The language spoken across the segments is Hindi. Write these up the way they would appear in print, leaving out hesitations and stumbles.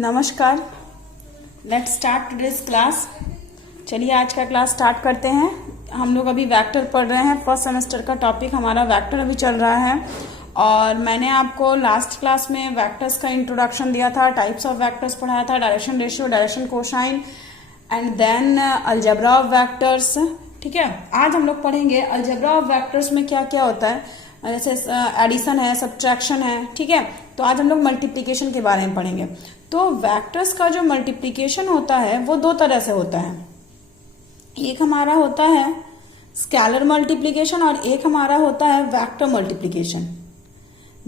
नमस्कार। Let's start today's class. चलिए आज का क्लास स्टार्ट करते हैं। हम लोग अभी वेक्टर पढ़ रहे हैं। फर्स्ट सेमेस्टर का टॉपिक हमारा वेक्टर अभी चल रहा है और मैंने आपको लास्ट क्लास में वेक्टर्स का इंट्रोडक्शन दिया था, टाइप्स ऑफ वेक्टर्स पढ़ाया था, direction ratio, direction cosine and then algebra of vectors. ठीक है, आज हम लोग पढ़ेंगे अलजेब्रा ऑफ वेक्टर्स में क्या क्या होता है, जैसे एडिशन है, सब्ट्रैक्शन है। ठीक है, तो आज हम लोग मल्टीप्लिकेशन के बारे में पढ़ेंगे। तो वेक्टर्स का जो मल्टीप्लिकेशन होता है वो दो तरह से होता है। एक हमारा होता है स्केलर मल्टीप्लिकेशन और एक हमारा होता है vector multiplication.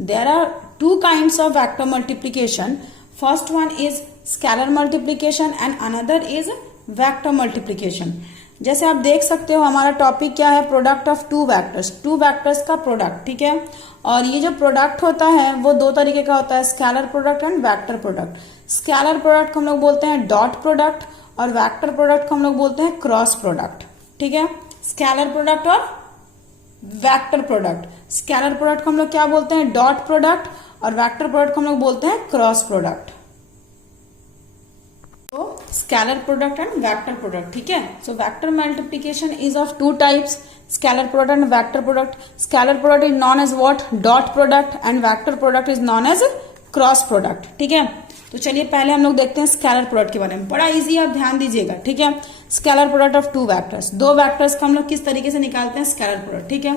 There are two kinds of vector multiplication. First one is scalar multiplication and another is vector multiplication. जैसे आप देख सकते हो हमारा टॉपिक क्या है, प्रोडक्ट ऑफ टू वेक्टर्स का प्रोडक्ट। ठीक है, और ये जो प्रोडक्ट होता है वो दो तरीके का होता है, scalar product and vector product. Scalar product को हम लोग बोलते हैं डॉट प्रोडक्ट और वेक्टर प्रोडक्ट को हम लोग बोलते हैं क्रॉस प्रोडक्ट। ठीक है, स्केलर प्रोडक्ट और वेक्टर प्रोडक्ट। स्केलर प्रोडक्ट को हम लोग क्या बोलते हैं, डॉट प्रोडक्ट, और वेक्टर प्रोडक्ट को हम लोग बोलते हैं क्रॉस प्रोडक्ट। तो scalar product and vector product. ठीक है, so vector multiplication is of two types, scalar product and vector product. Scalar product is known as what, dot product, and vector product is known as cross product. ठीक है, तो चलिए पहले हम लोग देखते हैं स्केलर प्रोडक्ट के बारे में। बड़ा इजी, आप ध्यान दीजिएगा। ठीक है, scalar product of two vectors, दो वेक्टर्स का हम लोग किस तरीके से निकालते हैं स्केलर प्रोडक्ट। ठीक है,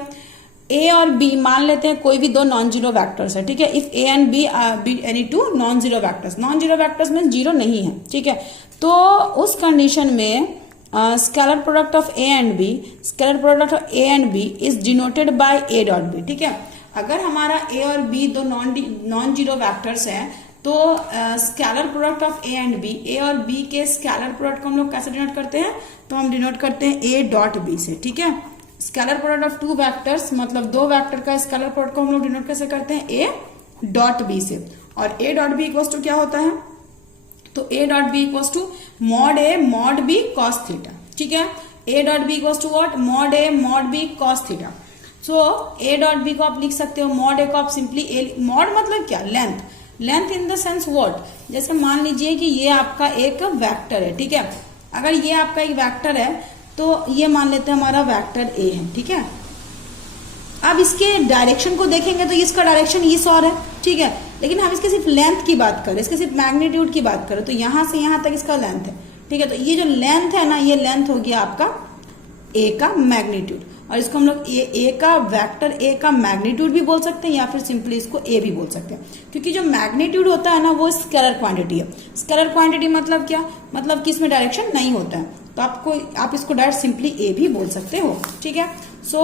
ए और बी मान लेते हैं कोई भी दो नॉन जीरो वैक्टर्स है। ठीक है, if A and B any two non zero vectors, non zero vectors में जीरो नहीं है। ठीक है, तो उस कंडीशन में scalar product of A and B, scalar product of A and B is denoted by A dot B. ठीक है, अगर हमारा ए और बी दो नॉन जीरो वैक्टर्स है तो scalar product of A and B, A और बी के स्केलर प्रोडक्ट को हम लोग कैसे डिनोट करते हैं, तो हम डिनोट करते हैं ए डॉट बी से। ठीक है, scalar product of two vectors मतलब दो वेक्टर का स्केलर प्रोडक्ट को हम लोग डिनोट कैसे करते हैं, ए डॉट बी से। और A dot B equals to क्या होता है, तो A dot B equals to mod A mod B cos theta. ठीक है, A dot B equals to what, mod A mod B cos theta. So A dot B को आप लिख सकते हो मॉड ए को आप सिंपली ए, मॉड मतलब क्या, length, length in the sense what, जैसे मान लीजिए कि ये आपका एक वेक्टर है। ठीक है, अगर ये आपका एक वेक्टर है तो ये मान लेते हैं हमारा वेक्टर ए है। ठीक है, अब इसके डायरेक्शन को देखेंगे तो इसका डायरेक्शन इस और है। ठीक है, लेकिन हम इसके सिर्फ लेंथ की बात करें, इसके सिर्फ मैग्नीट्यूड की बात करें तो यहां से यहां तक इसका लेंथ है। ठीक है, तो ये जो लेंथ है ना, ये लेंथ हो गया आपका ए का मैग्नीट्यूड, और इसको हम लोग ए का वेक्टर ए का मैग्नीट्यूड भी बोल सकते हैं या फिर सिंपली इसको ए भी बोल सकते हैं, क्योंकि जो मैग्नीट्यूड होता है ना वो स्केलर क्वांटिटी है। स्केलर क्वांटिटी मतलब क्या, मतलब कि इसमें डायरेक्शन नहीं होता है, तो आप इसको डायरेक्ट सिंपली ए भी बोल सकते हो। ठीक है, so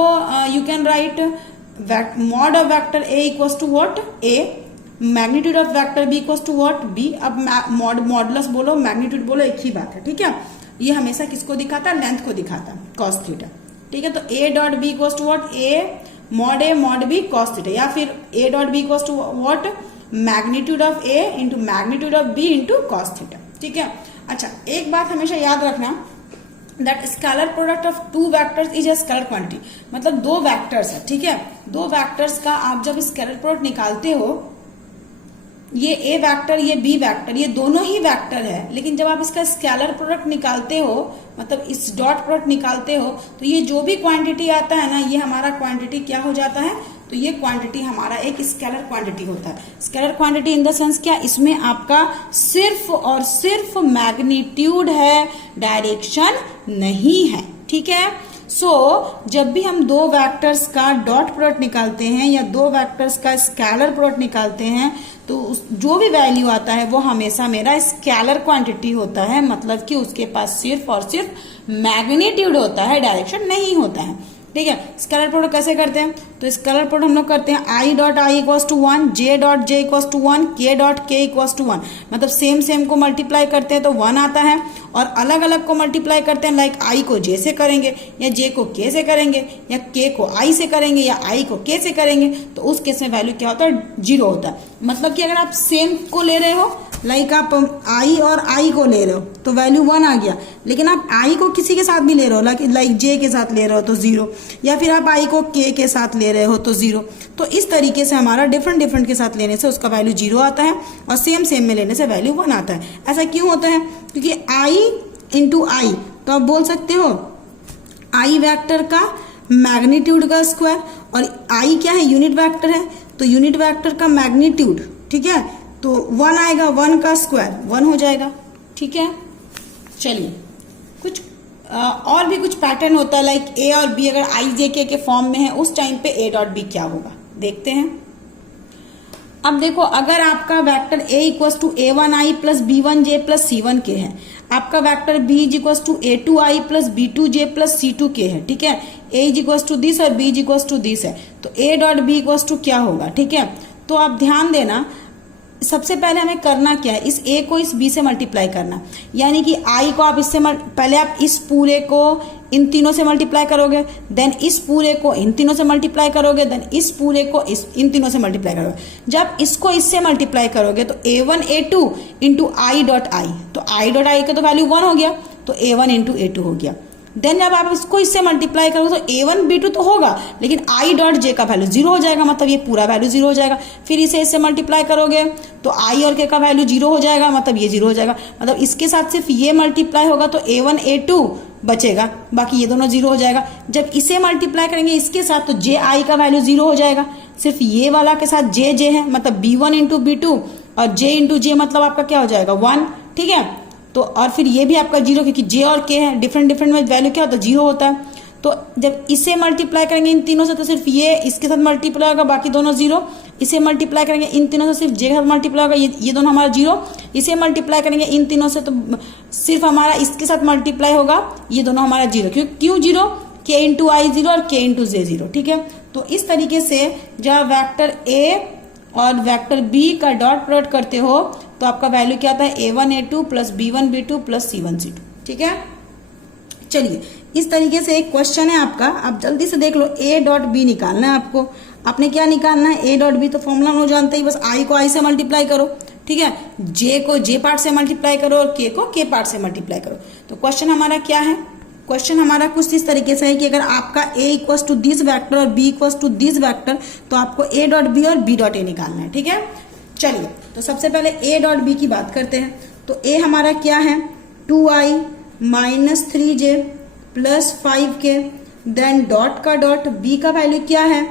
you can write mod of vector A equals to what, A, magnitude of vector B equals to what, B. अब मॉडुलस बोलो मैग्नीट्यूड बोलो एक ही बात है। ठीक है, ये हमेशा किसको दिखाता है, लेंथ को दिखाता है, कॉस थीटा। ठीक है, तो A dot B equals to what, A mod B cos theta, या फिर A dot B equals to what, magnitude of A into magnitude of B into cos theta. ठीक है, अच्छा एक बात हमेशा याद रखना, that scalar product of two vectors is a scalar quantity, मतलब दो वेक्टर्स है। ठीक है, दो वेक्टर्स का आप जब स्केलर प्रोडक्ट निकालते हो, ये ए वेक्टर ये बी वेक्टर ये दोनों ही वेक्टर है, लेकिन जब आप इसका स्केलर प्रोडक्ट निकालते हो, मतलब इस डॉट प्रोडक्ट निकालते हो, तो ये जो भी क्वांटिटी आता है ना, ये हमारा क्वांटिटी क्या हो जाता है, तो ये क्वांटिटी हमारा एक स्केलर क्वांटिटी होता है। Scalar quantity in the sense क्या, इसमें आपका सिर्फ और सिर्फ मैग्नीट्यूड है, डायरेक्शन नहीं है। ठीक है, जब भी हम दो वेक्टर्स का डॉट प्रोडक्ट निकालते हैं या दो वेक्टर्स का स्केलर प्रोडक्ट निकालते हैं, तो जो भी वैल्यू आता है वो हमेशा मेरा स्केलर क्वांटिटी होता है, मतलब कि उसके पास सिर्फ और सिर्फ मैग्नीट्यूड होता है, डायरेक्शन नहीं होता है। ठीक है, स्केलर प्रोडक्ट कैसे करते हैं, तो स्केलर प्रोडक्ट हम लोग करते हैं I dot I equals to 1, J dot J equals to 1, K dot के इक्वल्स टू 1, मतलब सेम को मल्टीप्लाई करते हैं तो 1 आता है, और अलग अलग को मल्टीप्लाई करते हैं, लाइक आई को जे से करेंगे या जे को के से करेंगे या के को आई से करेंगे या आई को के से करेंगे, तो उस केस में वैल्यू क्या होता है, 0 होता है। मतलब कि अगर आप सेम को ले रहे हो लाइक आप i और i को ले रहे हो तो वैल्यू 1 आ गया, लेकिन आप i को किसी के साथ भी ले रहे हो, लाइक j के साथ ले रहे हो तो 0, या फिर आप i को k के साथ ले रहे हो तो 0। तो इस तरीके से हमारा डिफरेंट के साथ लेने से उसका वैल्यू 0 आता है और सेम में लेने से वैल्यू 1 आता है। ऐसा क्यों होता है? क्योंकि i इंटू आई, तो आप बोल सकते हो i वेक्टर का मैग्नीट्यूड का स्क्वायर, और i क्या है? यूनिट वेक्टर है, तो यूनिट वेक्टर का मैग्नीट्यूड, ठीक है, तो 1 आएगा, 1 का स्क्वायर 1 हो जाएगा। ठीक है, चलिए कुछ और भी कुछ पैटर्न होता है, लाइक a और b अगर i j k के फॉर्म में है उस टाइम पे a डॉट b क्या होगा देखते हैं। अब देखो, अगर आपका vector a equals to a1i plus b1j plus c1k है, आपका vector b is equals to a2i plus b2j plus c2k है, ठीक है, a is equals to this और b is equals to this है, तो a dot b equals to क्या होगा? ठीक है, तो आप ध्यान देना, सबसे पहले हमें करना क्या है, इस a को इस b से मल्टीप्लाई करना, यानी कि i को आप इससे पहले आप इस पूरे को इन तीनों से मल्टीप्लाई करोगे, देन इस पूरे को इन तीनों से मल्टीप्लाई करोगे, देन इस पूरे को इन तीनों से मल्टीप्लाई करोगे। जब इसको इससे मल्टीप्लाई करोगे तो a1 a2 इंटू आई डॉट आई, तो आई डॉट आई का तो वैल्यू 1 हो गया, तो a1 इंटू a2 हो गया। देन जब आप इसको इससे मल्टीप्लाई करोगे तो a1 b2 तो होगा, लेकिन i डॉट j का वैल्यू 0 हो जाएगा, मतलब ये पूरा वैल्यू 0 हो जाएगा। फिर इसे इससे मल्टीप्लाई करोगे तो i और k का वैल्यू 0 हो जाएगा, मतलब ये 0 हो जाएगा, मतलब इसके साथ सिर्फ ये मल्टीप्लाई होगा तो a1 a2 बचेगा, बाकी ये दोनों 0 हो जाएगा। जब इसे मल्टीप्लाई करेंगे इसके साथ तो j i का वैल्यू 0 हो जाएगा, सिर्फ ये वाला के साथ j j है, मतलब b1 इंटू b2 और j इंटू j मतलब आपका क्या हो जाएगा 1। ठीक है, तो और फिर ये भी आपका 0, क्योंकि j और k है, डिफरेंट में वैल्यू क्या होता है 0 होता है। तो जब इसे मल्टीप्लाई करेंगे इन तीनों से तो सिर्फ ये इसके साथ मल्टीप्लाई होगा, बाकी दोनों 0। इसे मल्टीप्लाई करेंगे इन तीनों से सिर्फ j के साथ मल्टीप्लाई होगा, ये दोनों हमारा 0। इसे मल्टीप्लाई करेंगे इन तीनों से तो सिर्फ हमारा इसके साथ मल्टीप्लाई होगा, ये दोनों हमारा 0। क्यों 0? k इंटू आई 0 और k इंटू j 0। ठीक है, तो इस तरीके से जब वेक्टर a और वेक्टर b का डॉट प्रोडक्ट करते हो तो आपका वैल्यू क्या आता है? a1 a2 plus b1 b2 plus c1 c2। ठीक है, चलिए इस तरीके से एक क्वेश्चन है आपका, आप जल्दी से देख लो। a डॉट b निकालना है आपको। आपने क्या निकालना है? a डॉट b तो फॉर्मूला हो जानते ही, बस i को i से मल्टीप्लाई करो, ठीक है, j को j पार्ट से मल्टीप्लाई करो और k को k पार्ट से मल्टीप्लाई करो। तो क्वेश्चन हमारा क्या है? क्वेश्चन हमारा कुछ इस तरीके से है कि अगर आपका a equals to this vector और b equals to this vector, तो आपको a डॉट b और b डॉट a निकालना है। ठीक है, चलिए तो सबसे पहले a डॉट b की बात करते हैं। तो a हमारा क्या है? 2i minus 3j plus 5k, then dot का डॉट b का वैल्यू क्या है?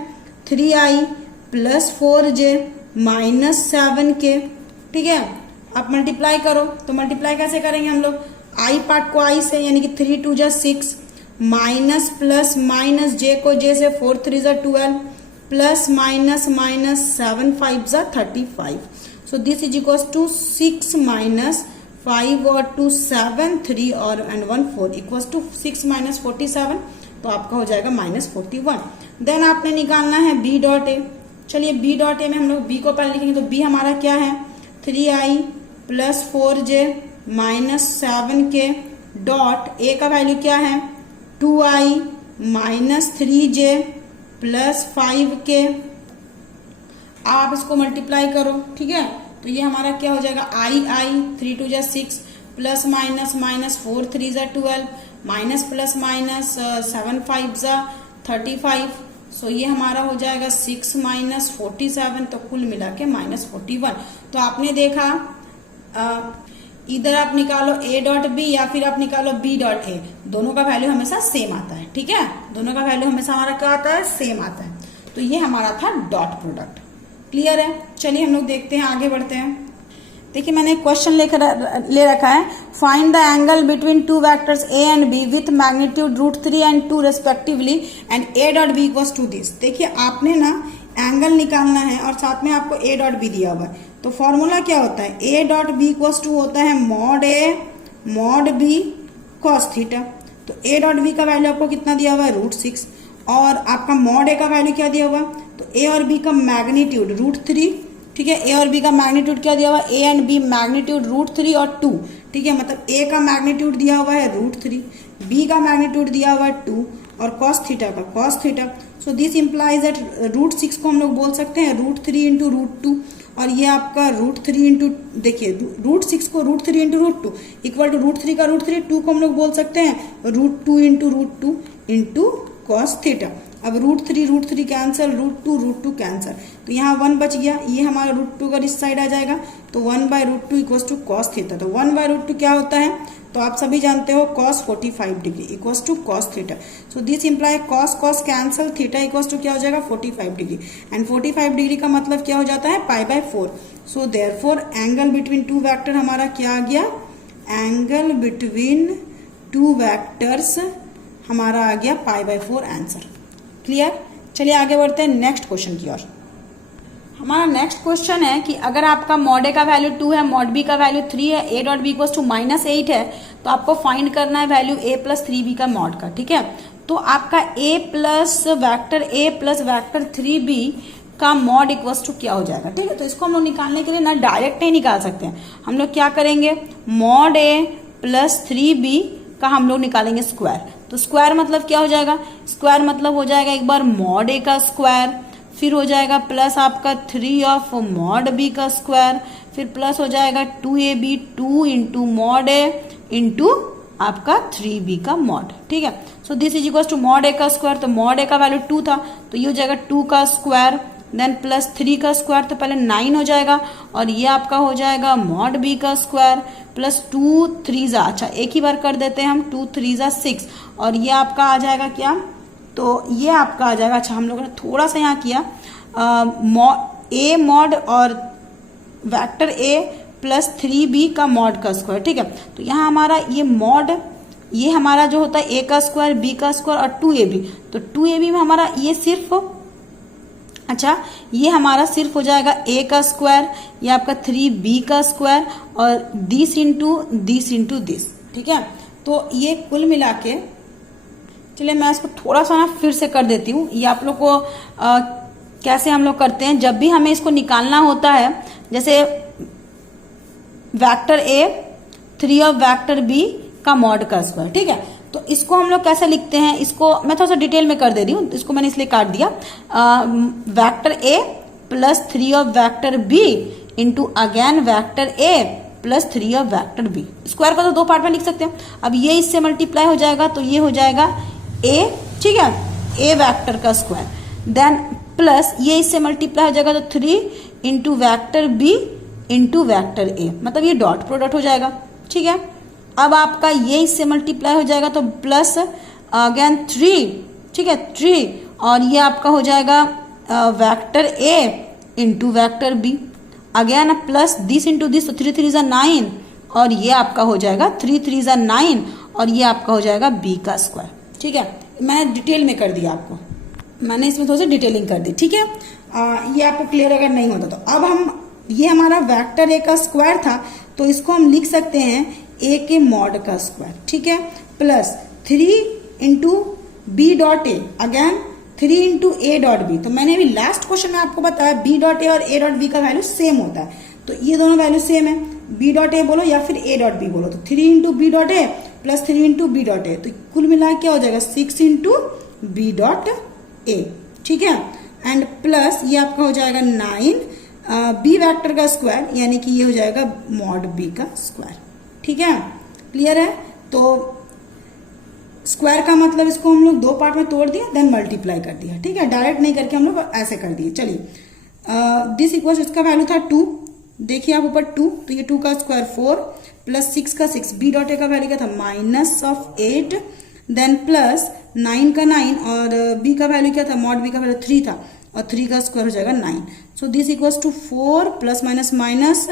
3i plus 4j minus 7k। ठीक है, आप मल्टीप्लाई करो, तो मल्टीप्लाई कैसे करेंगे हम लोग? i पार्ट को i से, यानी कि 3 2 जा 6 माइनस प्लस माइनस j को j से 4 3 जा 12 प्लस माइनस माइनस 7 5 जा 35। So this is equals to 6 minus 5 और 2 7 3 और एंड 1 4 इक्वल्स टू 6 माइनस 47, तो आपका हो जाएगा माइनस 41। देन आपने निकालना है b डॉट ए। चलिए b डॉट ए में हम लोग b को पहले लिखेंगे, तो b हमारा क्या है? 3i plus 4j minus 7k dot a का वैल्यू क्या है? 2i minus 3j plus 5k। आप इसको मल्टीप्लाई करो, ठीक है, तो ये हमारा क्या हो जाएगा? i 3 2 जा 6 प्लस माइनस माइनस 4 3 जा 12 माइनस प्लस माइनस 7 5 जा 35। सो ये हमारा हो जाएगा 6 माइनस 47, तो कुल मिला के माइनस 41। तो आपने देखा इधर आप निकालो a डॉट b या फिर आप निकालो b डॉट a, दोनों का वैल्यू हमेशा सेम आता है। ठीक है, दोनों का वैल्यू हमेशा हमारा क्या आता है? सेम आता है। तो ये हमारा था डॉट प्रोडक्ट। क्लियर है? चलिए हम लोग देखते हैं, आगे बढ़ते हैं। देखिए मैंने एक क्वेश्चन ले रखा है, find the angle between two vectors a and b with magnitude √3 and 2 respectively and a dot b equals to this. देखिए आपने ना एंगल निकालना है और साथ में आपको a डॉट b दिया हुआ है, तो फॉर्मूला क्या होता है? a dot b equals to होता है mod a mod b cos theta. तो a डॉट b का वैल्यू आपको कितना दिया हुआ है? √6, और आपका मॉड a का वैल्यू क्या दिया हुआ? तो a और b का मैग्नीट्यूड √3। ठीक है, a और b का मैग्नीट्यूड क्या दिया हुआ? a एंड b मैग्नीट्यूड √3 और 2। ठीक है, मतलब a का मैग्नीट्यूड दिया हुआ है √3, b का मैग्नीट्यूड दिया हुआ है 2 और cos थीटा का cos theta. So this implies that √6 को हम लोग बोल सकते हैं √3 इंटू √2, और ये आपका √3 इंटू, देखिए √6 को √3 इंटू √2 इक्वल टू √3 का √3, 2 को हम लोग बोल सकते हैं √2 इंटू √2 इंटू कॉस थीटा। अब √3 कैंसिल, √2 कैंसिल, तो यहाँ 1 बच गया, ये हमारा √2 का इस साइड आ जाएगा, तो 1/√2 इक्वल्स टू कॉस थीटा। तो 1/√2 क्या होता है, तो आप सभी जानते हो cos 45 degree equals to cos theta. So this imply cos cancel, theta equals to क्या हो जाएगा 45 डिग्री, एंड 45 डिग्री का मतलब क्या हो जाता है π/4। So therefore angle between two vector हमारा क्या आ गया, एंगल बिटवीन टू वेक्टर्स हमारा आ गया π/4 आंसर। क्लियर। चलिए आगे बढ़ते हैं नेक्स्ट क्वेश्चन की ओर। हमारा नेक्स्ट क्वेश्चन है कि अगर आपका मॉड ए का वैल्यू 2 है, मॉड बी का वैल्यू 3 है, a dot B equals to -8 है, तो आपको फाइंड करना है वैल्यू a प्लस 3b का मॉड का। ठीक है, तो आपका a प्लस वैक्टर 3b का मॉड इक्वल्स टू क्या हो जाएगा। ठीक है, तो इसको हम लोग निकालने के लिए ना डायरेक्ट नहीं निकाल सकते हैं, हम लोग क्या करेंगे, मॉड a प्लस 3b का हम लोग निकालेंगे स्क्वायर। तो स्क्वायर मतलब क्या हो जाएगा, स्क्वायर मतलब हो जाएगा एक बार मॉड a का स्क्वायर, फिर हो जाएगा प्लस आपका 3 ऑफ मॉड बी का स्क्वायर, फिर प्लस हो जाएगा 2ab 2 इंटू मॉड ए इंटू आपका 3b का मॉड। ठीक है, so this is equal to mod A का स्क्वायर, तो मॉड ए का वैल्यू 2 था, तो ये हो जाएगा 2 का स्क्वायर, देन प्लस 3 का स्क्वायर, तो पहले 9 हो जाएगा, और ये आपका हो जाएगा मॉड बी का स्क्वायर प्लस 2 3 अच्छा एक ही बार कर देते हैं हम, 2 3 6, और ये आपका आ जाएगा क्या, तो ये आपका आ जाएगा, अच्छा हम लोगों ने थोड़ा सा यहाँ किया ए मॉड और वेक्टर ए प्लस 3b का मॉड का स्क्वायर। ठीक है, तो यहाँ हमारा ये मॉड, ये हमारा जो होता है a का स्क्वायर, b का स्क्वायर और 2ab, तो 2ab में हमारा ये सिर्फ, अच्छा ये हमारा सिर्फ हो जाएगा a का स्क्वायर, ये आपका 3b का स्क्वायर और दिस इंटू दिस। ठीक है, तो ये कुल मिला के, चलिए मैं इसको थोड़ा सा ना फिर से कर देती हूँ, ये आप लोग को कैसे हम लोग करते हैं, जब भी हमें इसको निकालना होता है, जैसे vector A 3 of vector B का मॉड का स्क्वायर। ठीक है, तो इसको हम लोग कैसे लिखते हैं, इसको मैं थोड़ा सा डिटेल में कर दे रही हूँ, इसको मैंने इसलिए काट दिया, vector A plus 3 of vector B into again vector A plus 3 of vector B. Square का तो 2 पार्ट में लिख सकते हैं, अब ये इससे मल्टीप्लाई हो जाएगा, तो ये हो जाएगा a, ठीक है, a वेक्टर का स्क्वायर, देन प्लस ये इससे मल्टीप्लाई हो जाएगा, तो 3 into vector B into vector A, मतलब ये डॉट प्रोडक्ट हो जाएगा। ठीक है, अब आपका ये इससे मल्टीप्लाई हो जाएगा, तो प्लस अगेन 3, ठीक है 3, और ये आपका हो जाएगा vector A into vector B, again plus this into this, तो 3 3 9, और ये आपका हो जाएगा 3 3 9, और ये आपका हो जाएगा बी का स्क्वायर। ठीक है, मैंने डिटेल में कर दिया आपको, मैंने इसमें थोड़ी सी डिटेलिंग कर दी। ठीक है, ये आपको क्लियर अगर नहीं होता तो अब हम, ये हमारा वेक्टर ए का स्क्वायर था, तो इसको हम लिख सकते हैं ए के मॉड का स्क्वायर। ठीक है, plus 3 into B dot A, again 3 into A dot B, तो मैंने अभी लास्ट क्वेश्चन में आपको बताया बी डॉट ए और ए डॉट बी का वैल्यू सेम होता है, तो ये दोनों वैल्यू सेम है, बी डॉट ए बोलो या फिर ए डॉट बी बोलो, तो 3 into B dot A plus 3 into B dot A, तो कुल मिला क्या हो जाएगा 6 इंटू बी डॉट ए। ठीक है, एंड प्लस ये आपका हो जाएगा 9 बी वेक्टर का स्क्वायर, यानी कि ये हो जाएगा मॉड बी का स्क्वायर। ठीक है, क्लियर है, तो स्क्वायर का मतलब इसको हम लोग 2 पार्ट में तोड़ दिया, देन मल्टीप्लाई कर दिया। ठीक है, डायरेक्ट नहीं करके हम लोग ऐसे कर दिए। चलिए दिस इक्वल, इसका वैल्यू था 2, देखिए आप ऊपर 2, तो ये 2 का स्क्वायर 4 प्लस 6 का 6, बी डॉट ए का वैल्यू क्या था -8, देन प्लस 9 का 9, और बी का वैल्यू क्या था, मॉड बी का वैल्यू 3 था, और 3 का स्क्वायर हो जाएगा 9। So this equals to 4 plus minus minus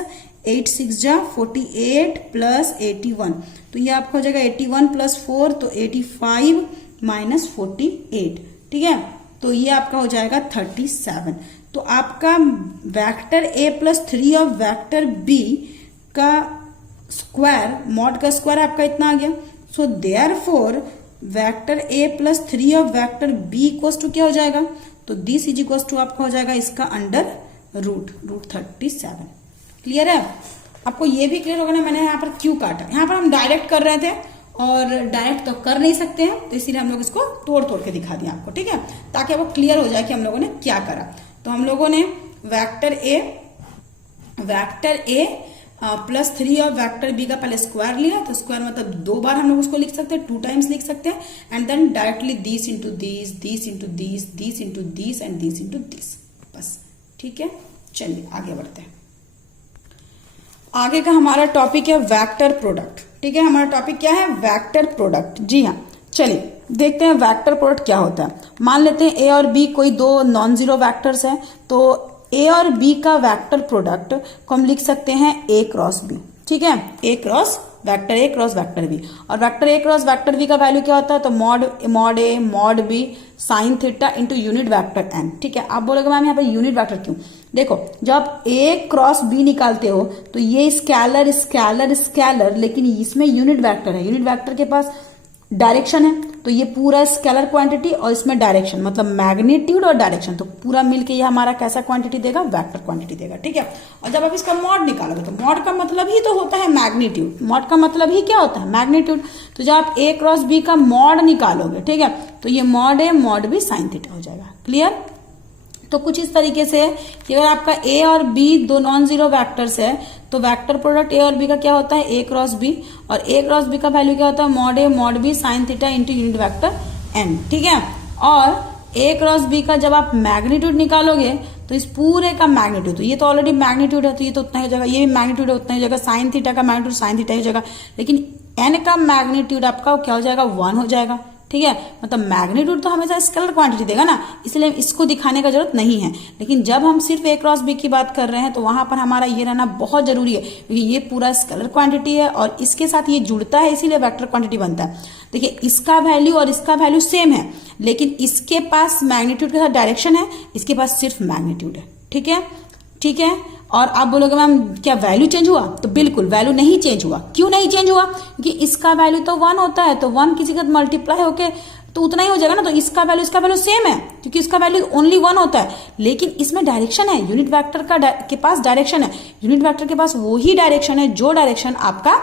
8 6 जा 48 प्लस 81, तो ये आपका हो जाएगा 81 प्लस 4, तो 85 माइनस 48। ठीक है, तो ये आपका हो जाएगा 37। तो आपका vector A plus 3 of vector B का स्क्वायर, मॉड का स्क्वायर आपका इतना आ गया। So therefore vector A plus 3 of vector B equals to क्या हो जाएगा, तो दिस इज इक्वल्स टू आपका हो जाएगा इसका अंडर रूट 37। क्लियर है, आपको ये भी क्लियर होगा ना, मैंने यहाँ पर क्यों काटा, यहाँ पर हम डायरेक्ट कर रहे थे और डायरेक्ट तो कर नहीं सकते हैं, तो इसीलिए हम लोग इसको तोड़ तोड़ के दिखा दिया आपको। ठीक है, ताकि आपको क्लियर हो जाए कि हम लोगों ने क्या करा। तो हम लोगों ने vector A vector A plus 3 of vector B का पहले स्क्वायर लिया, तो स्क्वायर मतलब 2 बार हम लोग उसको लिख सकते हैं, 2 टाइम्स लिख सकते हैं, and then directly this into this, this into this, this into this and this into this, बस। ठीक है, चलिए आगे बढ़ते हैं। आगे का हमारा टॉपिक है वेक्टर प्रोडक्ट। ठीक है, हमारा टॉपिक क्या है? Vector product. जी हाँ, चलिए देखते हैं वेक्टर प्रोडक्ट क्या होता है। मान लेते हैं ए और बी कोई दो नॉन जीरो वैक्टर्स हैं, तो ए और बी का वेक्टर प्रोडक्ट को हम लिख सकते हैं ए क्रॉस बी। ठीक है, ए क्रॉस वेक्टर बी, और vector A cross vector B का वैल्यू क्या होता है? तो mod A mod B sine theta into unit vector N. ठीक है, आप बोलोगे मैम यहाँ पे यूनिट वेक्टर क्यों? देखो, जब आप ए क्रॉस बी निकालते हो तो ये स्केलर स्केलर स्केलर, लेकिन इसमें यूनिट वेक्टर है, यूनिट वेक्टर के पास डायरेक्शन है, तो ये पूरा स्केलर क्वांटिटी और इसमें डायरेक्शन मतलब मैग्नीट्यूड और डायरेक्शन, तो पूरा मिलके ये हमारा कैसा क्वांटिटी देगा? वेक्टर क्वांटिटी देगा। ठीक है, और जब आप इसका मॉड निकालोगे तो मॉड का मतलब ही तो होता है मैग्नीट्यूड, मॉड का मतलब ही क्या होता है? मैग्नीट्यूड। तो जब आप ए क्रॉस बी का मॉड निकालोगे, ठीक है, तो ये mod A mod B sine theta हो जाएगा। क्लियर? तो कुछ इस तरीके से कि अगर आपका ए और बी दो नॉन जीरो वैक्टर्स है, तो वेक्टर प्रोडक्ट ए और बी का क्या होता है? ए क्रॉस बी, और ए क्रॉस बी का वैल्यू क्या होता है? Mod A mod B sine theta into unit vector N. ठीक है, और ए क्रॉस बी का जब आप मैग्नीट्यूड निकालोगे तो इस पूरे का मैग्नीट्यूड, तो ये तो ऑलरेडी मैग्नीट्यूड है तो ये तो उतना ही हो जाएगा, ये भी मैग्नीट्यूड है उतना ही हो जाएगा, साइन थीटा का मैग्नीट्यूड साइन थीटा ही हो जाएगा, लेकिन एन का मैग्नीट्यूड आपका क्या हो जाएगा? 1 हो जाएगा। ठीक है, मतलब मैग्नीट्यूड तो हमेशा स्केलर क्वांटिटी देगा ना, इसलिए इसको दिखाने का जरूरत नहीं है। लेकिन जब हम सिर्फ ए क्रॉस बी की बात कर रहे हैं तो वहां पर हमारा ये रहना बहुत जरूरी है, क्योंकि ये पूरा स्केलर क्वांटिटी है और इसके साथ ये जुड़ता है, इसीलिए वेक्टर क्वांटिटी बनता है। देखिए, इसका वैल्यू और इसका वैल्यू सेम है, लेकिन इसके पास मैग्नीट्यूड के साथ डायरेक्शन है, इसके पास सिर्फ मैग्नीट्यूड है। ठीक है, ठीक है। और आप बोलोगे मैम क्या वैल्यू चेंज हुआ? तो बिल्कुल वैल्यू नहीं चेंज हुआ। क्यों नहीं चेंज हुआ? क्योंकि इसका वैल्यू तो 1 होता है, तो 1 किसी का मल्टीप्लाई होके तो उतना ही हो जाएगा ना, तो इसका वैल्यू सेम है, क्योंकि इसका वैल्यू ओनली 1 होता है, लेकिन इसमें डायरेक्शन है, यूनिट वेक्टर के पास डायरेक्शन है, यूनिट वेक्टर के पास वही डायरेक्शन है जो डायरेक्शन आपका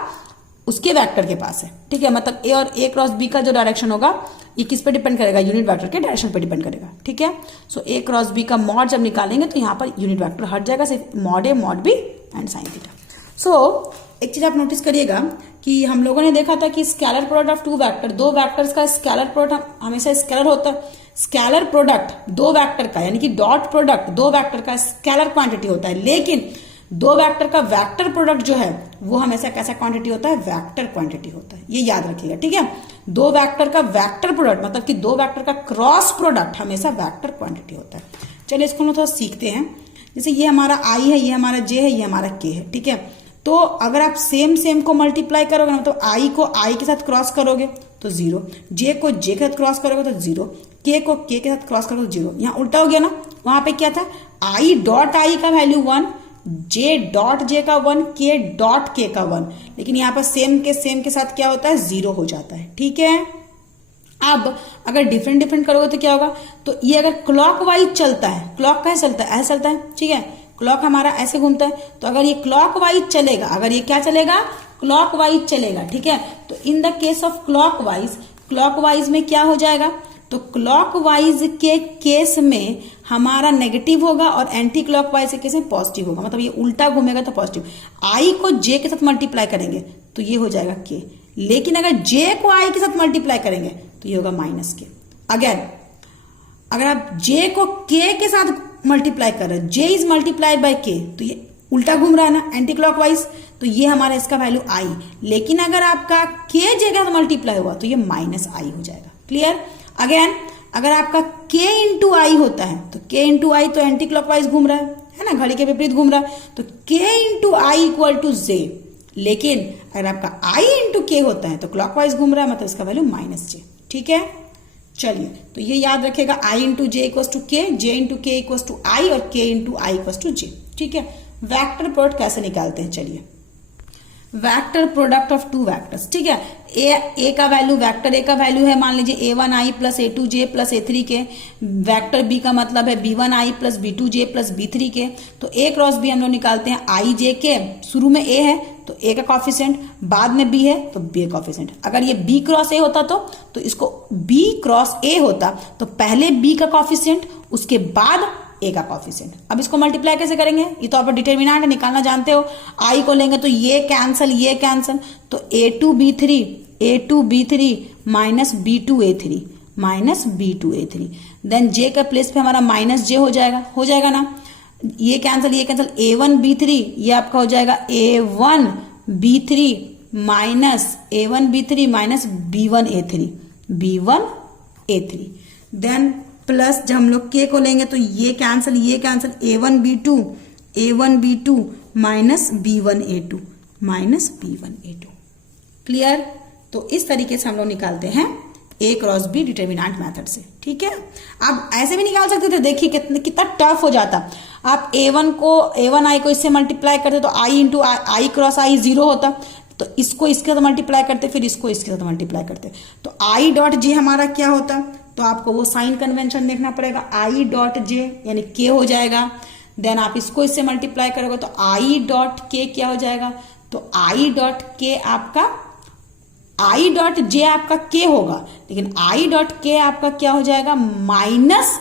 उसके वेक्टर के पास है। ठीक है, मतलब ए और ए क्रॉस बी का जो डायरेक्शन होगा ये किस पे डिपेंड करेगा? यूनिट वेक्टर के डायरेक्शन पे डिपेंड करेगा। ठीक है, सो ए क्रॉस बी का मॉड जब निकालेंगे तो यहाँ पर यूनिट वेक्टर हट जाएगा, सिर्फ mod A mod B and sine theta. So एक चीज आप नोटिस करिएगा कि हम लोगों ने देखा था कि scalar product of two vector, दो वेक्टर्स का स्केलर प्रोडक्ट हमेशा स्केलर होता है। स्केलर प्रोडक्ट दो वेक्टर का यानी कि डॉट प्रोडक्ट दो वेक्टर का स्केलर क्वांटिटी होता है, लेकिन दो वेक्टर का वेक्टर प्रोडक्ट जो है वो हमेशा कैसा क्वांटिटी होता है? वेक्टर क्वांटिटी होता है, ये याद रखिएगा। ठीक है, दो वेक्टर का वेक्टर प्रोडक्ट मतलब कि दो वेक्टर का क्रॉस प्रोडक्ट हमेशा वेक्टर क्वांटिटी होता है। चलिए इसको हम थोड़ा सीखते हैं। जैसे ये हमारा आई है, ये हमारा जे है, ये हमारा के है। ठीक है, तो अगर आप सेम को मल्टीप्लाई करोगे ना, तो आई को आई के साथ क्रॉस करोगे तो 0, जे को जे के साथ क्रॉस करोगे तो 0, के को के के साथ क्रॉस करोगे तो 0। यहाँ उल्टा हो गया ना, वहां पे क्या था? आई डॉट आई का वैल्यू 1, जे डॉट जे का 1, के डॉट के का 1, लेकिन यहाँ पर सेम के साथ क्या होता है? 0 हो जाता है। ठीक है, अब अगर डिफरेंट करोगे तो क्या होगा? तो ये अगर क्लॉक वाइज चलता है, क्लॉक कैसे चलता है? ऐसे चलता है। ठीक है, क्लॉक हमारा ऐसे घूमता है, तो अगर ये क्लॉक वाइज चलेगा, अगर ये क्या चलेगा? क्लॉक वाइज चलेगा। ठीक है, तो in the case of clock wise में क्या हो जाएगा? तो क्लॉकवाइज के केस में हमारा नेगेटिव होगा और एंटी क्लॉकवाइज के केस में पॉजिटिव होगा, मतलब ये उल्टा घूमेगा तो पॉजिटिव। आई को जे के साथ मल्टीप्लाई करेंगे तो ये हो जाएगा के, लेकिन अगर जे को आई के साथ मल्टीप्लाई करेंगे तो ये होगा माइनस के। अगेन अगर आप जे को के के साथ मल्टीप्लाई कर रहे हो, जे इज मल्टीप्लाई बाय के, तो ये उल्टा घूम रहा है ना, एंटी क्लॉकवाइज, तो ये हमारा इसका वैल्यू आई। लेकिन अगर आपका के जे के साथ मल्टीप्लाई हुआ तो ये माइनस आई हो जाएगा। क्लियर? अगेन अगर आपका k इंटू आई होता है तो k इंटू आई तो एंटी क्लॉकवाइज घूम रहा है ना, घड़ी के विपरीत घूम रहा है, तो k into i equal to j. लेकिन अगर आपका i इंटू के होता है तो क्लॉकवाइज घूम रहा है, मतलब इसका वैल्यू माइनस जे। ठीक है, चलिए तो ये याद रखेगा, i into j equal to k, j into k equal to i और k into i equal to j. ठीक है, वेक्टर प्रोडक्ट कैसे निकालते हैं? चलिए, vector product of two vectors. ठीक है, ए का वैल्यू, वेक्टर ए का वैल्यू है मान लीजिए a1i plus a2j plus a3k, vector B का मतलब है b1i plus b2j plus b3 के। तो a क्रॉस b हम लोग निकालते हैं i j के, शुरू में a है तो a का कॉफिशिएंट, बाद में b है तो b का कॉफिशिएंट। अगर ये b क्रॉस a होता तो इसको b क्रॉस a होता तो पहले b का कॉफिशिएंट, उसके बाद ए का कॉफिशिएंट। अब इसको मल्टीप्लाई कैसे करेंगे, ये तो आप डिटर्मिनेंट निकालना जानते हो। आई को लेंगे तो ये कैंसल, तो A2B3 माइनस B2A3 देन जे का प्लेस पे हमारा माइनस जे हो जाएगा ना, ये कैंसल A1B3, ये आपका हो जाएगा A1B3 minus B1A3 then plus जब हम लोग के को लेंगे तो ये cancel A1B2 minus B1A2 clear. तो इस तरीके से हम लोग निकालते हैं A cross B determinant method से, ठीक है। आप ऐसे भी निकाल सकते थे, देखिए कितना टफ हो जाता। आप A1I को इससे मल्टीप्लाई करते तो I into I cross I 0 होता, तो इसको इसके साथ मल्टीप्लाई करते, फिर इसको इसके साथ मल्टीप्लाई करते, तो I डॉट जे हमारा क्या होता, तो आपको वो साइन कन्वेंशन देखना पड़ेगा। I डॉट जे यानी K हो जाएगा, देन आप इसको इससे मल्टीप्लाई करोगे तो I डॉट K क्या हो जाएगा, तो I डॉट जे आपका K होगा, लेकिन I डॉट K आपका क्या हो जाएगा, माइनस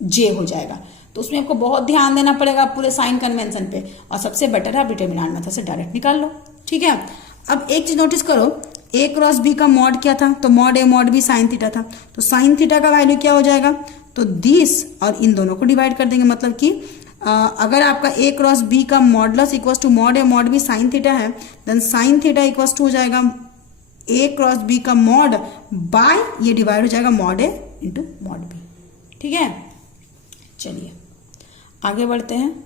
जे हो जाएगा। तो उसमें आपको बहुत ध्यान देना पड़ेगा पूरे साइन कन्वेंशन पे, और सबसे बेटर है आप डिटर्मिनेंट मेथड से डायरेक्ट निकाल लो, ठीक है। अब एक चीज नोटिस करो, A क्रॉस B का मॉड क्या था, तो mod A mod B sine theta था, तो साइन थीटा का वैल्यू क्या हो जाएगा, तो दिस और इन दोनों को डिवाइड कर देंगे, मतलब कि अगर आपका A क्रॉस B का modulus equals to mod A mod B sine theta है, then sine theta equals to हो जाएगा A क्रॉस B का मॉड बाय ये डिवाइड हो जाएगा mod A into mod B, ठीक है। चलिए आगे बढ़ते हैं।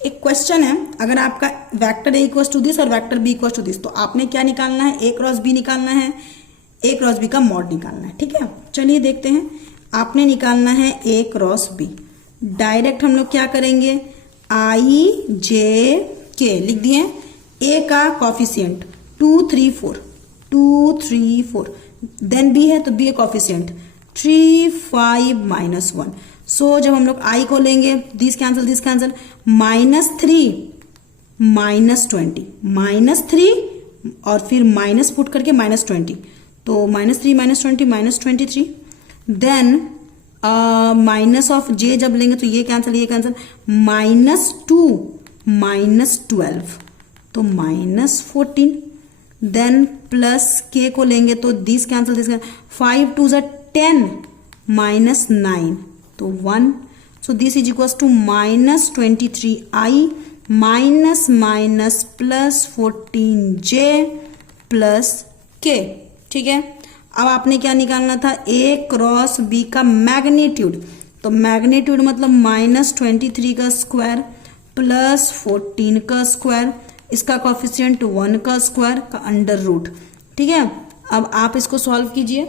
एक क्वेश्चन है, अगर आपका vector A equals to this और vector B equals to this, तो आपने क्या निकालना है, A क्रॉस B निकालना है, A क्रॉस B का मॉड निकालना है, ठीक है। चलिए देखते हैं, आपने निकालना है A क्रॉस B। डायरेक्ट हम लोग क्या करेंगे, IJK लिख दिए, A का कॉफिशिएंट 2 3 4 देन B है तो B कॉफिशिएंट 3 5 -1। सो जब हम लोग I को लेंगे, दिस कैंसल -3 -20 और फिर माइनस पुट करके -20, तो -3 -20 देन माइनस ऑफ जे जब लेंगे तो ये कैंसल -2 -12 तो -14 देन प्लस के को लेंगे तो दिस कैंसल 5 2 10 -9 तो 1, so this is equals to -23I minus plus 14J प्लस K, ठीक है। अब आपने क्या निकालना था, A क्रॉस B का मैग्नीट्यूड, तो मैग्नीट्यूड मतलब -23 का स्क्वायर प्लस 14 का स्क्वायर, इसका कॉफिशिएंट 1 का स्क्वायर का अंडर रूट, ठीक है। अब आप इसको सॉल्व कीजिए,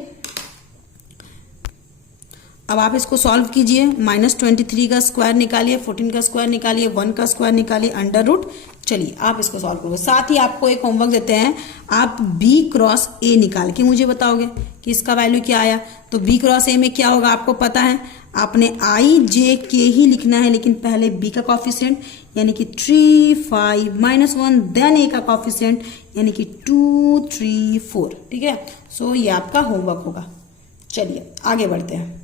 -23 का स्क्वायर निकालिए, 14 का स्क्वायर निकालिए, 1 का स्क्वायर निकालिए, अंडर रूट। चलिए आप इसको सॉल्व करोगे। साथ ही आपको एक होमवर्क देते हैं, आप B क्रॉस A निकाल के मुझे बताओगे कि इसका वैल्यू क्या आया। तो B क्रॉस A में क्या होगा आपको पता है, आपने IJK ही लिखना है, लेकिन पहले B का कॉफिशिएंट यानी कि 3 5 -1 देन A का कॉफिशिएंट यानी कि 2 3 4, ठीक है। सो ये आपका होमवर्क होगा। चलिए आगे बढ़ते हैं।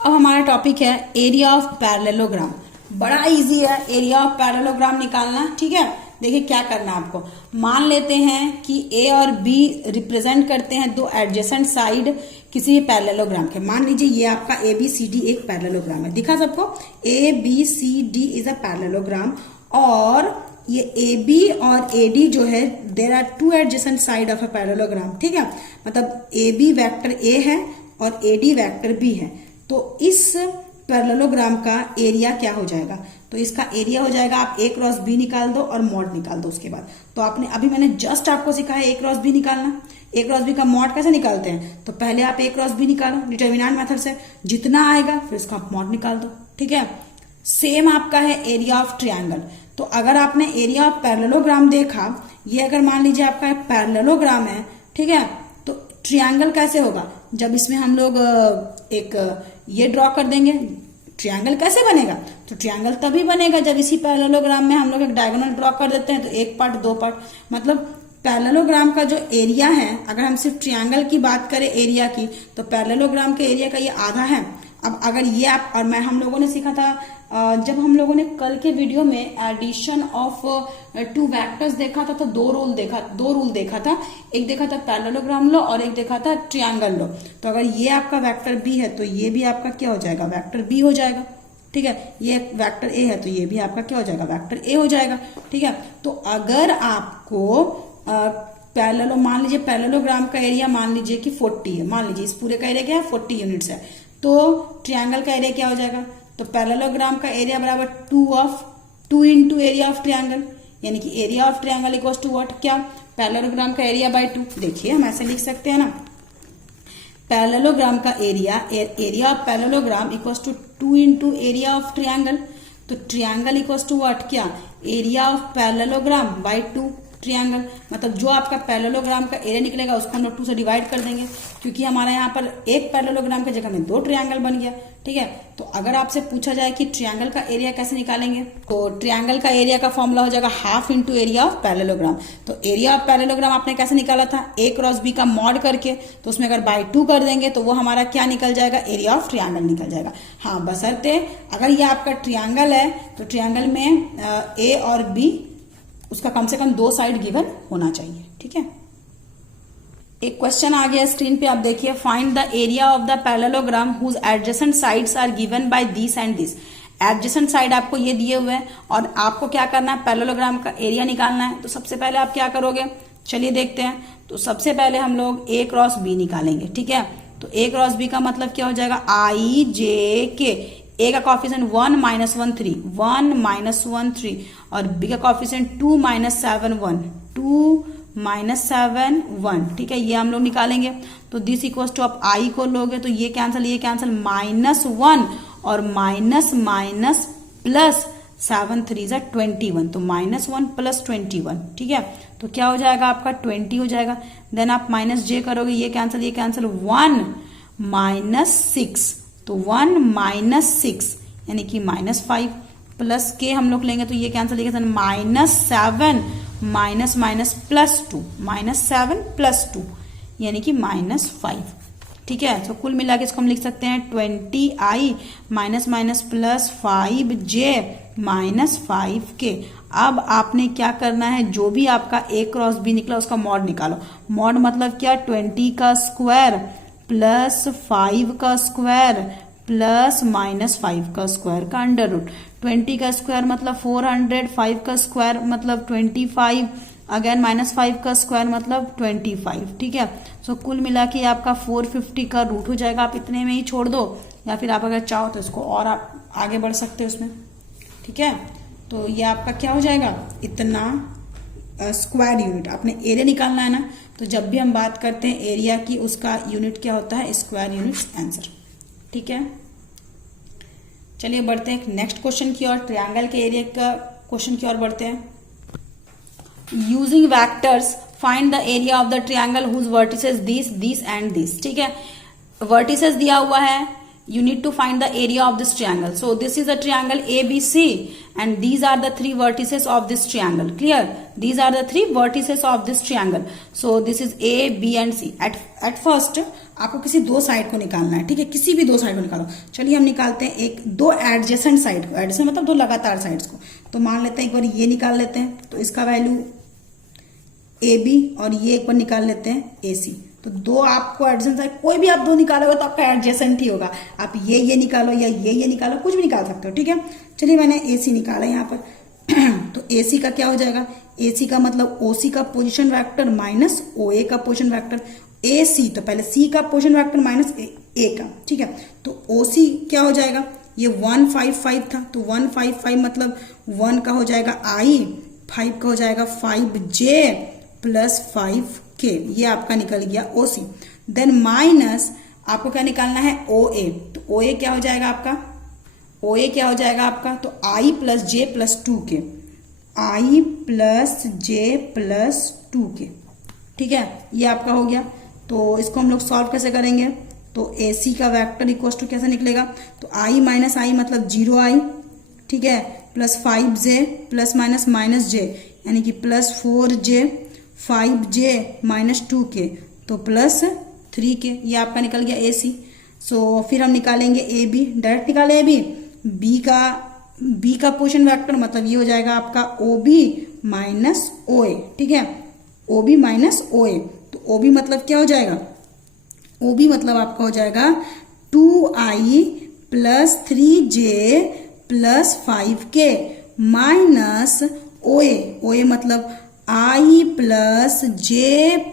अब हमारा टॉपिक है एरिया ऑफ पैरेललोग्राम। बड़ा इजी है एरिया ऑफ पैरेललोग्राम निकालना, ठीक है। देखिए क्या करना है आपको, मान लेते हैं कि A और B रिप्रेजेंट करते हैं दो एडजेसेंट साइड किसी पैरेललोग्राम के। मान लीजिए ये आपका ABCD एक पैरेललोग्राम है, दिखा सबको, ABCD इज अ पैरेललोग्राम, और ये AB और AD जो है there are two adjacent side of a parallelogram, ठीक है। मतलब AB वेक्टर A है और AD वेक्टर B है, तो इस पैरेललोग्राम का एरिया क्या हो जाएगा, तो इसका एरिया हो जाएगा, आप A क्रॉस B निकाल दो और मॉड निकाल दो उसके बाद। तो आपने अभी मैंने जस्ट आपको सिखाया A क्रॉस B निकालना। A क्रॉस B का मॉड कैसे निकालते हैं, तो पहले आप A क्रॉस B निकालो डिटर्मिनेंट मेथड से, जितना आएगा फिर उसका मॉड निकाल दो, ठीक है। सेम आपका है एरिया ऑफ ट्रायंगल। तो अगर आपने एरिया ऑफ पैरेललोग्राम देखा, ये अगर मान लीजिए आपका पैरेललोग्राम है, ठीक है, तो ट्रायंगल कैसे होगा, जब इसमें हम लोग एक ये ड्रॉ कर देंगे, ट्रायंगल कैसे बनेगा, तो ट्रायंगल तभी बनेगा जब इसी पैरेललोग्राम में हम लोग एक डायगोनल ड्रॉ कर देते हैं, तो एक पार्ट दो पार्ट, मतलब पैरेललोग्राम का जो एरिया है, अगर हम सिर्फ ट्रायंगल की बात करें एरिया की, तो पैरेललोग्राम के एरिया का ये आधा है। अब अगर ये आप और मैं हम लोगों ने सीखा था जब हम लोगों ने कल के वीडियो में एडिशन ऑफ टू वेक्टर्स देखा था, तो दो रूल देखा था। एक देखा था पैरेललोग्राम लॉ और एक देखा था ट्रायंगल लॉ। तो अगर ये आपका वेक्टर बी है तो ये भी आपका क्या हो जाएगा, वेक्टर बी हो जाएगा। ठीक है, ये वेक्टर ए है तो ये भी आपका क्या हो जाएगा, वेक्टर ए हो जाएगा। ठीक है, तो अगर आपको मान लीजिए पैरेललोग्राम का एरिया मान लीजिए कि 40 है, मान लीजिए इस पूरे का एरिया क्या है 40 यूनिट्स है, तो ट्रायंगल का एरिया क्या हो जाएगा, तो पैरेललोग्राम का एरिया बराबर 2 इंटू एरिया ऑफ ट्रायंगल, यानी कि area of triangle equals to what, क्या, पैरेललोग्राम का एरिया बाय 2। देखिए हम ऐसे लिख सकते हैं ना, पैरेललोग्राम का area of parallelogram equals to 2 into area of triangle. तो ट्रायंगल इक्वल्स टू व्हाट, क्या, area of parallelogram by 2 triangle. मतलब जो आपका पैरेललोग्राम का एरिया निकलेगा उसको हम लोग 2 से डिवाइड कर देंगे, क्योंकि हमारा यहाँ पर एक पैरेललोग्राम की जगह में 2 ट्रायंगल बन गया। ठीक है, तो अगर आपसे पूछा जाए कि ट्रायंगल का एरिया कैसे निकालेंगे, तो ट्रायंगल का एरिया का फॉर्मूला हो जाएगा half into area of parallelogram. तो एरिया ऑफ पैरेललोग्राम आपने कैसे निकाला था, a क्रॉस b का मॉड करके, तो उसमें अगर बाय 2 कर देंगे तो वो हमारा क्या निकल जाएगा, एरिया ऑफ ट्रायंगल निकल जाएगा। हाँ, बशर्ते अगर ये आपका ट्रायंगल है तो ट्रायंगल में a और b उसका कम से कम 2 साइड गिवन होना चाहिए। ठीक है, एक क्वेश्चन आ गया स्क्रीन पे, आप देखिए, find the area of the parallelogram whose adjacent sides are given by this and this. Adjacent side आपको ये दिए हुए हैं और आपको क्या करना है, पैरेललोग्राम का एरिया निकालना है। तो सबसे पहले आप क्या करोगे, चलिए देखते हैं। तो सबसे पहले हम लोग a क्रॉस b निकालेंगे। ठीक है, तो a क्रॉस b का मतलब क्या हो जाएगा, i j k। a का कॉफिशिएंट 1 -1 3, 1 -1 3, और b का कॉफिशिएंट 2 -7 1, 2 -7 1। ठीक है, ये हम लोग निकालेंगे। तो दिस इक्वल्स टू, आप i को लोगे तो ये कैंसिल -1 और माइनस प्लस 7 3 जा 21, तो -1 प्लस 21। ठीक है, तो क्या हो जाएगा आपका 20 हो जाएगा। देन आप माइनस j करोगे, ये कैंसिल 1 -6, तो 1 -6 यानी कि -5, प्लस के हम लोग लेंगे तो ये कैंसिल -7 माइनस प्लस 2, -7 प्लस 2 यानी कि -5। ठीक है, तो कुल मिला के इसको हम लिख सकते हैं 20i minus plus 5j -5k। अब आपने क्या करना है, जो भी आपका a क्रॉस b निकला उसका मॉड निकालो। मॉड मतलब क्या, 20 का स्क्वायर प्लस 5 का स्क्वायर प्लस -5 का स्क्वायर का अंडर रूट। 20 का स्क्वायर मतलब 400, 5 का स्क्वायर मतलब 25, अगेन -5 का स्क्वायर मतलब 25। ठीक है, सो कुल मिला के आपका 450 का रूट हो जाएगा। आप इतने में ही छोड़ दो, या फिर आप अगर चाहो तो इसको और आप आगे बढ़ सकते हो उसमें। ठीक है, तो ये आपका क्या हो जाएगा, इतना स्क्वायर यूनिट। आपने एरिया निकालना है ना, तो जब भी हम बात करते हैं एरिया की, उसका यूनिट क्या होता है, स्क्वायर यूनिट्स आंसर। ठीक है, चलिए बढ़ते हैं नेक्स्ट क्वेश्चन की ओर, ट्रायंगल के एरिया का क्वेश्चन की ओर बढ़ते हैं। Using vectors find the area of the triangle whose vertices this and this. ठीक है, वर्टिसेस दिया हुआ है, you need to find the area of this triangle. So this is a triangle ABC and these are the 3 vertices of this triangle. Clear? These are the 3 vertices of this triangle. So this is A, B and C. At first आपको किसी 2 साइड को निकालना है। ठीक है, किसी भी 2 साइड को निकालो। चलिए हम निकालते हैं 2 एडजेसेंट साइड को। एडजेसेंट मतलब 2 लगातार साइड्स को। तो मान लेते हैं एक बार ये निकाल लेते हैं, तो इसका वैल्यू AB और ये एक बार निकाल लेते हैं AC। तो 2 आपको एडजेसेंट साइड, कोई भी आप 2 निकालोगे तो आपका एडजेसेंट ही होगा। आप ये निकालो या ये निकालो, कुछ भी निकाल सकते हो। ठीक है, चलिए मैंने AC निकाला यहाँ पर। तो AC का क्या हो जाएगा, AC का मतलब OC का पोजीशन वेक्टर माइनस OA का पोजीशन वेक्टर। AC तो पहले C का पोजीशन वेक्टर माइनस A का। ठीक है, तो OC क्या हो जाएगा, ये 155 था, तो 155 मतलब 1 का हो जाएगा I, 5 का हो जाएगा 5J प्लस 5K। ये आपका निकल गया OC। देन माइनस आपको क्या निकालना है, OA। तो OA क्या हो जाएगा आपका, OA क्या हो जाएगा आपका, तो I plus J plus 2K, I plus J plus 2K। ठीक है, ये आपका हो गया। तो इसको हम लोग सॉल्व कैसे करेंगे, तो AC का वेक्टर इक्वल टू कैसे निकलेगा, तो I माइनस I मतलब 0I। ठीक है, plus 5J plus minus J यानी कि plus 4J 5j minus 2k तो प्लस 3k, ये आपका निकल गया AC। सो फिर हम निकालेंगे AB, डायरेक्ट निकाले AB। B का पोर्शन वेक्टर मतलब ये हो जाएगा आपका OB माइनस OA, ठीक है, OB माइनस OA। तो OB मतलब क्या हो जाएगा, OB मतलब आपका हो जाएगा 2i plus 3j plus 5k minus OA मतलब i plus j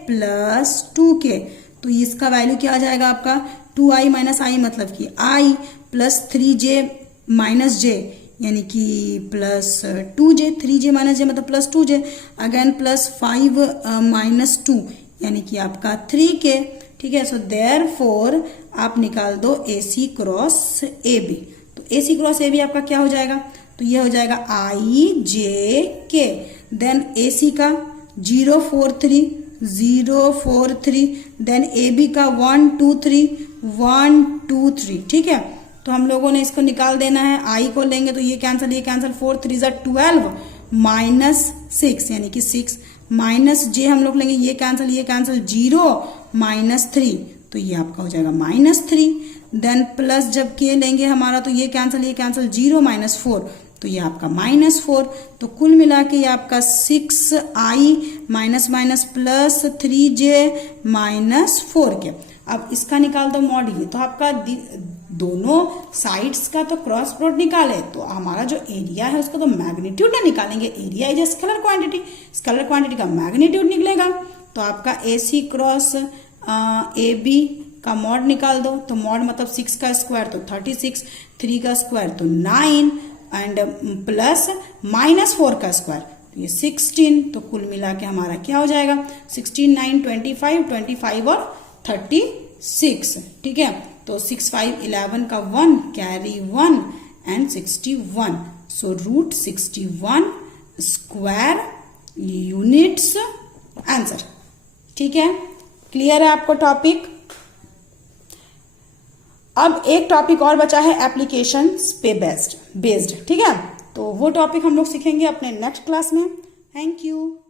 plus 2k। तो इसका वैल्यू क्या आ जाएगा आपका 2i माइनस i मतलब कि i plus 3j minus j यानी कि plus 2j, 3j minus j मतलब plus 2j, again plus 5 minus 2 यानी कि आपका 3k, ठीक है। सो देयरफॉर आप निकाल दो AC क्रॉस AB। तो AC क्रॉस AB आपका क्या हो जाएगा, तो ये हो जाएगा IJK। देन AC का 0 4 3 0 4 3, देन AB का 1 2 3 1 2 3, ठीक है। तो हम लोगों ने इसको निकाल देना है, I को लेंगे तो ये कैंसिल 4 3 12 माइनस 6 यानी कि 6, माइनस j हम लोग लेंगे, ये कैंसिल 0 माइनस 3 तो ये आपका हो जाएगा माइनस 3। देन प्लस जब k लेंगे हमारा तो ये कैंसिल 0 माइनस 4 तो ये आपका माइनस 4। तो कुल मिला के ये आपका 6i minus minus plus 3j minus 4k। अब इसका निकाल दो मॉड, ये तो आपका दोनों साइड्स का तो क्रॉस प्रोडक्ट निकाले, तो हमारा जो एरिया है उसका तो मैग्नीट्यूड ना निकालेंगे, area is scalar quantity, scalar quantity का मैग्नीट्यूड निकलेगा। तो आपका AC क्रॉस AB का मॉड निकाल दो, तो मॉड मतलब 6 का स्क्वायर तो 36, 3 का स्क्वायर तो 9 एंड प्लस माइनस 4 का स्क्वायर तो ये 16। तो कुल मिला के हमारा क्या हो जाएगा 16 9 25 और 36, ठीक है। तो 6 5 11 का 1 carry 1 and 61, so root 61 square units answer, ठीक है। क्लियर है आपको टॉपिक। अब एक टॉपिक और बचा है एप्लीकेशंस पे बेस्ड, ठीक है। तो वो टॉपिक हम लोग सीखेंगे अपने नेक्स्ट क्लास में। Thank you.